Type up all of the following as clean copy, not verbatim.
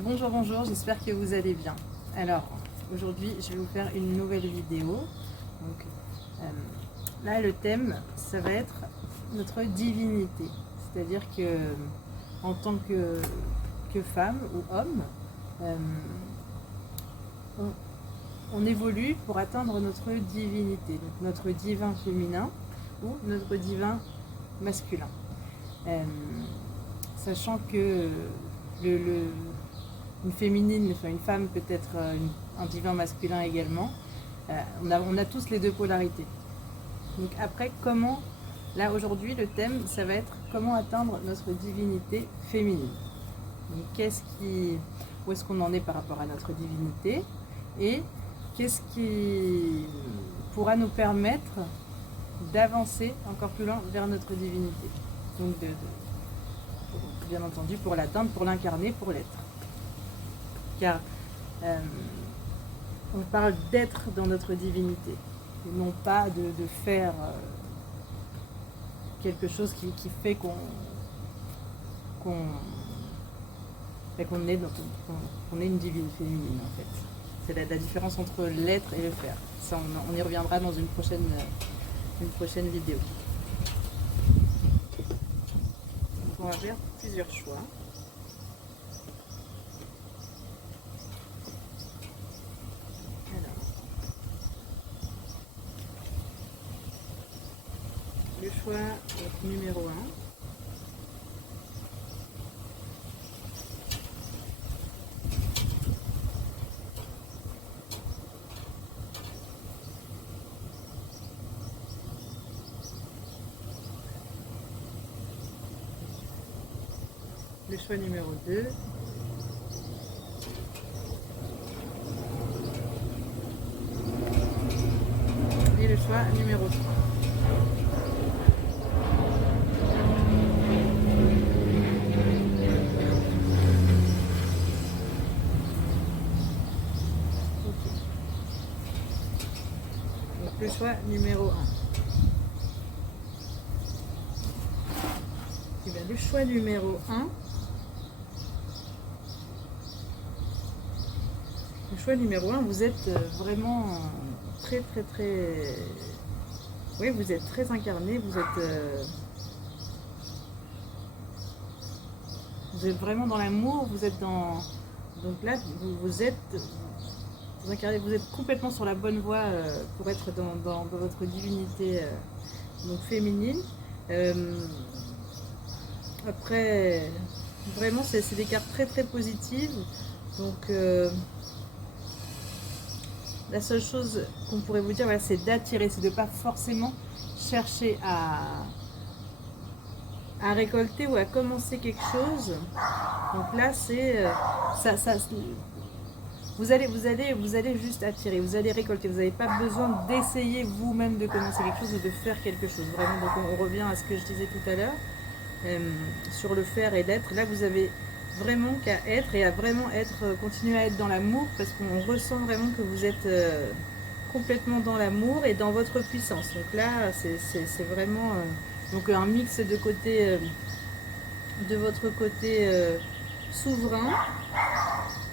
Bonjour, bonjour, j'espère que vous allez bien. Alors, aujourd'hui, je vais vous faire une nouvelle vidéo. Donc, là, le thème, ça va être notre divinité. C'est-à-dire que, en tant que femme ou homme, euh, on évolue pour atteindre notre divinité, donc notre divin féminin ou notre divin masculin. Sachant que une féminine, enfin une femme peut être un divin masculin également. On a tous les deux polarités. Donc après, comment, là aujourd'hui, le thème, ça va être comment atteindre notre divinité féminine. Donc où est-ce qu'on en est par rapport à notre divinité et qu'est-ce qui pourra nous permettre d'avancer encore plus loin vers notre divinité. Donc bien entendu pour l'atteindre, pour l'incarner, pour l'être. Car on parle d'être dans notre divinité, et non pas de faire quelque chose qui fait qu'on est une divine féminine en fait. C'est la différence entre l'être et le faire. Ça, on y reviendra dans une prochaine vidéo. Donc, on va faire plusieurs choix. Le choix numéro 1. Le choix numéro 2. Et le choix numéro 3. Le choix numéro 1. Et bien, le choix numéro 1. Le choix numéro 1, vous êtes vraiment très. Oui, vous êtes très incarné, vous êtes vraiment dans l'amour, vous êtes dans. Donc là, vous êtes complètement sur la bonne voie pour être dans votre divinité donc féminine. Après, vraiment, c'est des cartes très positives. Donc, la seule chose qu'on pourrait vous dire, voilà, c'est d'attirer, c'est de ne pas forcément chercher à récolter ou à commencer quelque chose. Donc là, c'est vous allez juste attirer, vous allez récolter. Vous n'avez pas besoin d'essayer vous-même de commencer quelque chose ou de faire quelque chose. Vraiment, donc on revient à ce que je disais tout à l'heure sur le faire et l'être. Là, vous avez vraiment qu'à être et à vraiment continuer à être dans l'amour parce qu'on ressent vraiment que vous êtes complètement dans l'amour et dans votre puissance. Donc là, c'est vraiment donc un mix de côté de votre côté souverain.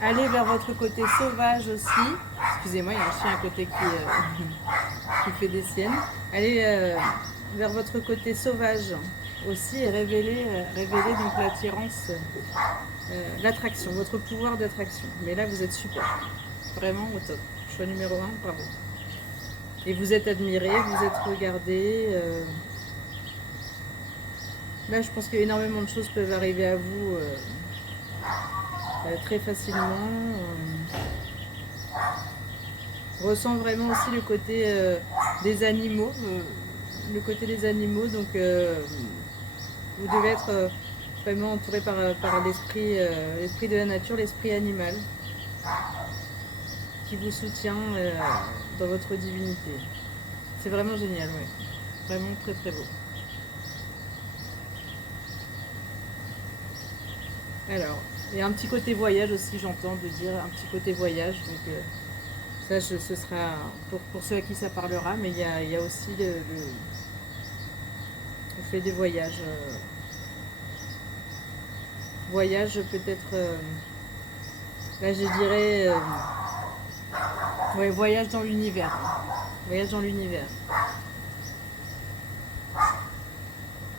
Allez vers votre côté sauvage aussi. Excusez-moi, il y a un chien à côté qui fait des siennes. Allez vers votre côté sauvage aussi et révéler donc l'attirance, l'attraction, votre pouvoir d'attraction. Mais là, vous êtes super. Vraiment au top. Choix numéro 1, bravo. Et vous êtes admiré, vous êtes regardé. Là, je pense qu'énormément de choses peuvent arriver à vous très facilement. On ressent vraiment aussi le côté des animaux. Donc vous devez être vraiment entouré par l'esprit de la nature, l'esprit animal qui vous soutient dans votre divinité. C'est vraiment génial, oui. Vraiment très beau. Alors, il y a un petit côté voyage aussi, j'entends de dire un petit côté voyage. Donc ça, ce sera pour ceux à qui ça parlera, mais il y a aussi le fait des voyages. Voyage peut-être Là, je dirais, ouais, voyage dans l'univers. Voyage dans l'univers.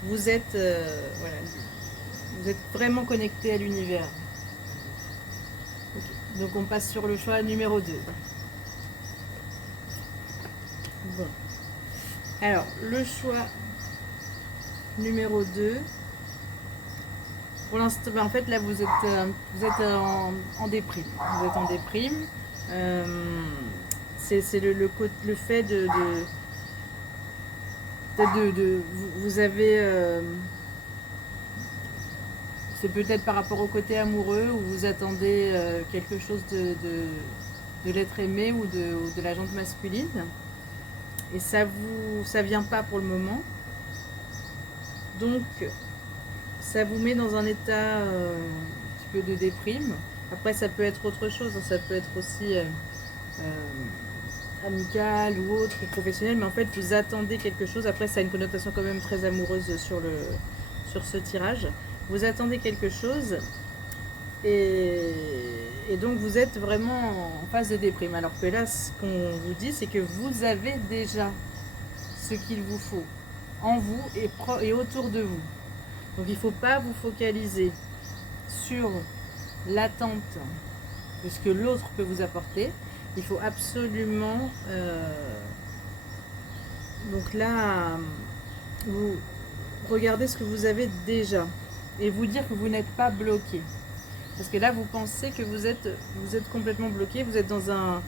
Vous êtes, voilà, vous êtes vraiment connecté à l'univers. Okay. Donc on passe sur le choix numéro 2. Bon. Alors, le choix numéro 2. Pour l'instant, en fait, là, vous êtes en déprime. Vous êtes en déprime. C'est le fait vous avez... c'est peut-être par rapport au côté amoureux où vous attendez quelque chose de l'être aimé ou de la jante masculine. Et ça vient pas pour le moment. Donc, ça vous met dans un état un petit peu de déprime. Après, ça peut être autre chose. Ça peut être aussi amical ou autre, ou professionnel. Mais en fait, vous attendez quelque chose. Après, ça a une connotation quand même très amoureuse sur ce tirage. Vous attendez quelque chose. Et donc, vous êtes vraiment en phase de déprime. Alors que là, ce qu'on vous dit, c'est que vous avez déjà ce qu'il vous faut en vous et autour de vous. Donc il ne faut pas vous focaliser sur l'attente de ce que l'autre peut vous apporter. Il faut absolument... donc là, vous regardez ce que vous avez déjà et vous dire que vous n'êtes pas bloqué. Parce que là, vous pensez que vous êtes complètement bloqué. Vous êtes dans un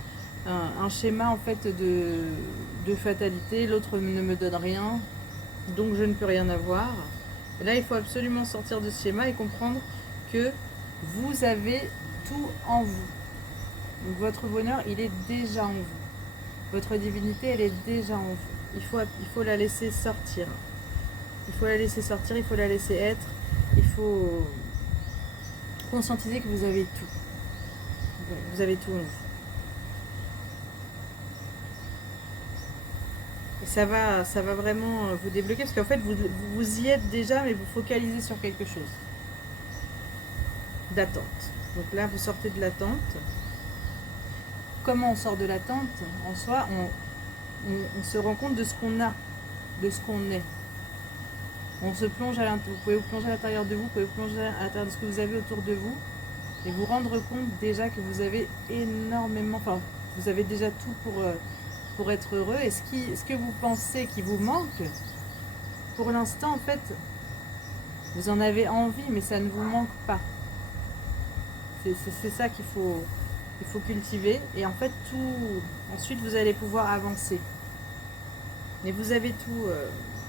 schéma en fait de fatalité. L'autre ne me donne rien, donc je ne peux rien avoir. Et là, il faut absolument sortir de ce schéma et comprendre que vous avez tout en vous. Donc, votre bonheur, il est déjà en vous. Votre divinité, elle est déjà en vous. Il faut la laisser sortir. Il faut la laisser sortir, il faut la laisser être. Il faut conscientiser que vous avez tout. Vous avez tout en vous. Et ça va vraiment vous débloquer parce qu'en fait, vous y êtes déjà, mais vous focalisez sur quelque chose d'attente. Donc là, vous sortez de l'attente. Comment on sort de l'attente? En soi, on se rend compte de ce qu'on a, de ce qu'on est. On se plonge à l'intérieur. Vous pouvez vous plonger à l'intérieur de vous, vous pouvez vous plonger à l'intérieur de ce que vous avez autour de vous et vous rendre compte déjà que vous avez énormément, enfin, vous avez déjà tout pour être heureux. Et ce que vous pensez qui vous manque, pour l'instant, en fait, vous en avez envie, mais ça ne vous manque pas. C'est ça qu'il faut cultiver. Et en fait, ensuite, vous allez pouvoir avancer. Mais vous avez tout.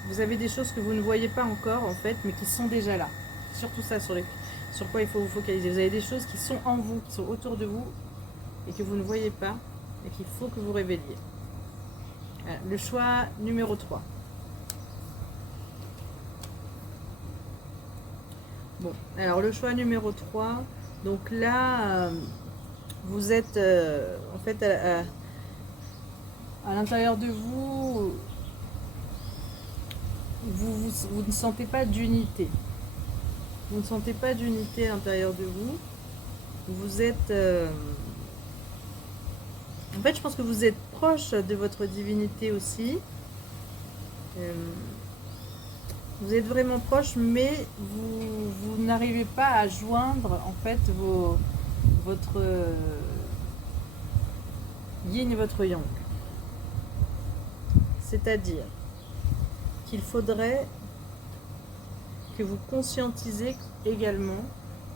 Vous avez des choses que vous ne voyez pas encore, en fait, mais qui sont déjà là. C'est surtout ça sur quoi il faut vous focaliser. Vous avez des choses qui sont en vous, qui sont autour de vous, et que vous ne voyez pas, et qu'il faut que vous révéliez. Voilà, le choix numéro 3. Bon, alors le choix numéro 3, donc là, vous êtes en fait à l'intérieur de vous, vous ne sentez pas d'unité. Vous ne sentez pas d'unité à l'intérieur de vous. Vous êtes... en fait, je pense que vous êtes proche de votre divinité aussi. Vous êtes vraiment proche, mais vous n'arrivez pas à joindre en fait votre yin et votre yang. C'est-à-dire qu'il faudrait que vous conscientisez également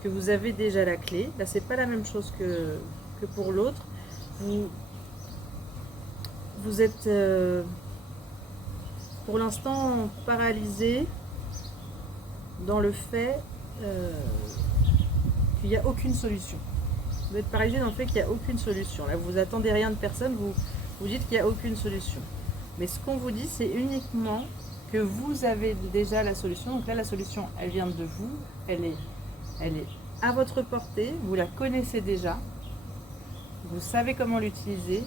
que vous avez déjà la clé. Là, c'est pas la même chose que pour l'autre. Vous êtes pour l'instant paralysé dans le fait qu'il n'y a aucune solution. Vous êtes paralysé dans le fait qu'il n'y a aucune solution. Là, vous attendez rien de personne, vous dites qu'il n'y a aucune solution. Mais ce qu'on vous dit, c'est uniquement que vous avez déjà la solution. Donc là, la solution, elle vient de vous, elle est à votre portée, vous la connaissez déjà, vous savez comment l'utiliser.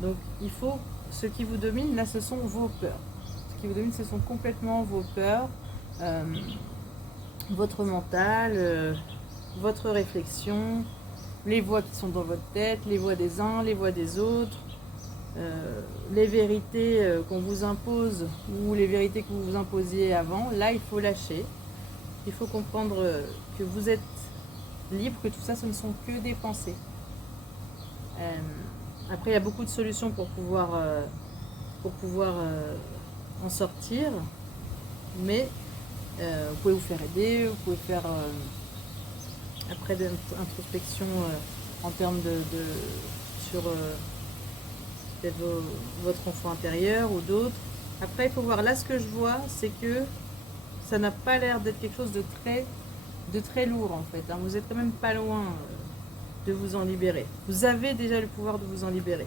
Donc il faut, ce qui vous domine, là, ce sont vos peurs. Ce qui vous domine, ce sont complètement vos peurs, votre mental, votre réflexion, les voix qui sont dans votre tête, les voix des uns, les voix des autres, les vérités qu'on vous impose ou les vérités que vous vous imposiez avant. Là, il faut lâcher. Il faut comprendre que vous êtes libre, que tout ça, ce ne sont que des pensées. Après, il y a beaucoup de solutions pour pouvoir en sortir, mais vous pouvez vous faire aider, vous pouvez faire après de l'introspection en termes sur peut-être votre enfant intérieur ou d'autres. Après, il faut voir, là ce que je vois, c'est que ça n'a pas l'air d'être quelque chose de très lourd en fait, hein. Vous êtes quand même pas loin de vous en libérer. Vous avez déjà le pouvoir de vous en libérer.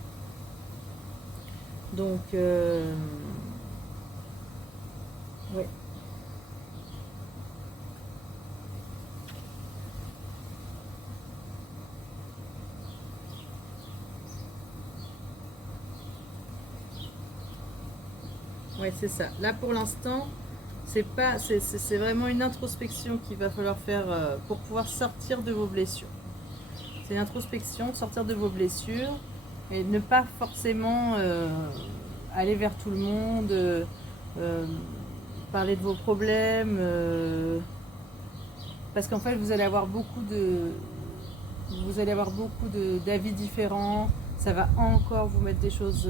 Donc, ouais. Ouais, c'est ça. Là, pour l'instant, c'est vraiment une introspection qu'il va falloir faire pour pouvoir sortir de vos blessures. C'est une introspection, sortir de vos blessures et ne pas forcément aller vers tout le monde, parler de vos problèmes, parce qu'en fait, vous allez avoir beaucoup d'avis différents. Ça va encore vous mettre des choses,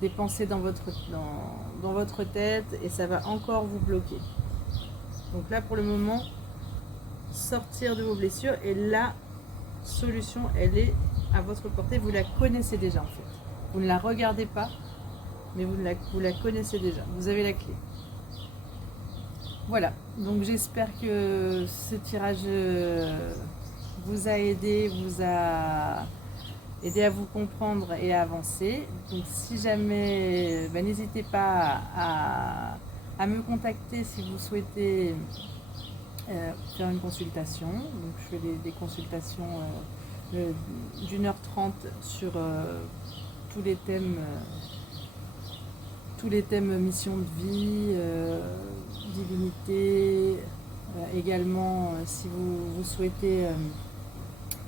des pensées dans votre tête et ça va encore vous bloquer. Donc là, pour le moment, sortir de vos blessures et la solution, elle est à votre portée. Vous la connaissez déjà en fait. Vous ne la regardez pas, mais vous la connaissez déjà. Vous avez la clé. Voilà, donc j'espère que ce tirage vous a aidé, vous a aidé à vous comprendre et à avancer. Donc si jamais, n'hésitez pas à me contacter si vous souhaitez faire une consultation. Donc je fais des consultations d'1h30 sur tous les thèmes mission de vie, divinité, également si vous souhaitez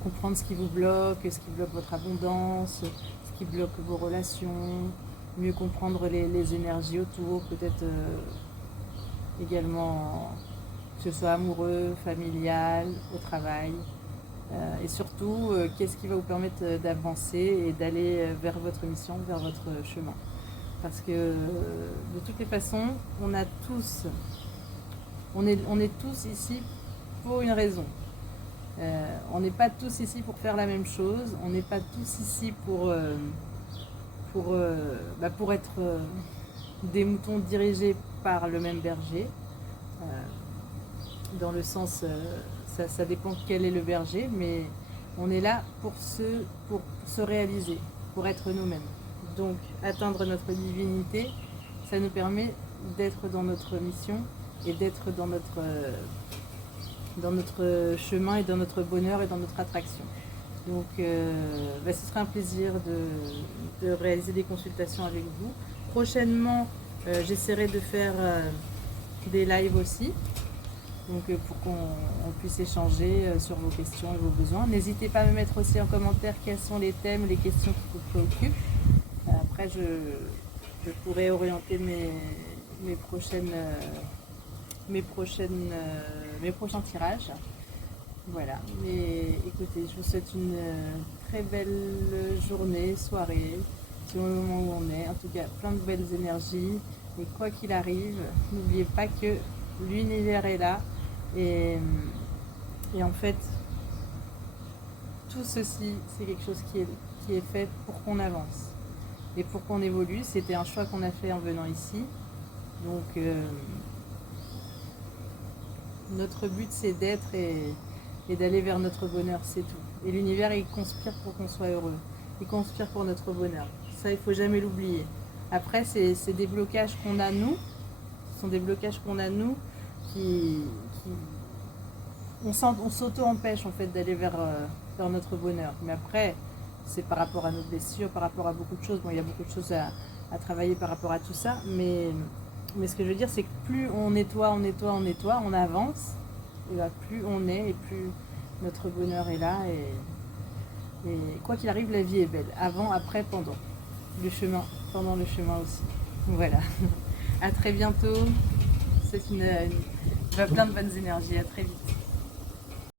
comprendre ce qui vous bloque, ce qui bloque votre abondance, ce qui bloque vos relations, mieux comprendre les énergies autour, peut-être également que ce soit amoureux, familial, au travail, et surtout qu'est-ce qui va vous permettre d'avancer et d'aller vers votre mission, vers votre chemin. Parce que de toutes les façons, on est tous ici pour une raison. On n'est pas tous ici pour faire la même chose. On n'est pas tous ici pour être des moutons dirigés par le même berger. Dans le sens, ça dépend quel est le berger, mais on est là pour se réaliser, pour être nous-mêmes. Donc atteindre notre divinité, ça nous permet d'être dans notre mission et d'être dans notre chemin et dans notre bonheur et dans notre attraction. Donc ce sera un plaisir de réaliser des consultations avec vous. Prochainement, j'essaierai de faire des lives aussi, donc pour qu'on puisse échanger sur vos questions et vos besoins. N'hésitez pas à me mettre aussi en commentaire quels sont les thèmes, les questions qui vous préoccupent. Après, je pourrais orienter mes prochains tirages. Voilà. Mais écoutez, je vous souhaite une très belle journée, soirée, selon le moment où on est. En tout cas, plein de belles énergies. Et quoi qu'il arrive, n'oubliez pas que l'univers est là. Et en fait, tout ceci, c'est quelque chose qui est fait pour qu'on avance. Et pour qu'on évolue, c'était un choix qu'on a fait en venant ici. Donc, notre but, c'est d'être et d'aller vers notre bonheur, c'est tout. Et l'univers, il conspire pour qu'on soit heureux. Il conspire pour notre bonheur. Ça, il ne faut jamais l'oublier. Après, c'est des blocages qu'on a nous. Ce sont des blocages qu'on a nous on s'auto-empêche en fait d'aller vers notre bonheur. Mais après, c'est par rapport à nos blessures, par rapport à beaucoup de choses. Bon, il y a beaucoup de choses à travailler par rapport à tout ça, mais ce que je veux dire, c'est que plus on nettoie, on avance, et plus on est, et plus notre bonheur est là, Et quoi qu'il arrive, la vie est belle. Avant, après, pendant. Le chemin, pendant le chemin aussi. Voilà. À très bientôt. C'est plein de bonnes énergies. À très vite.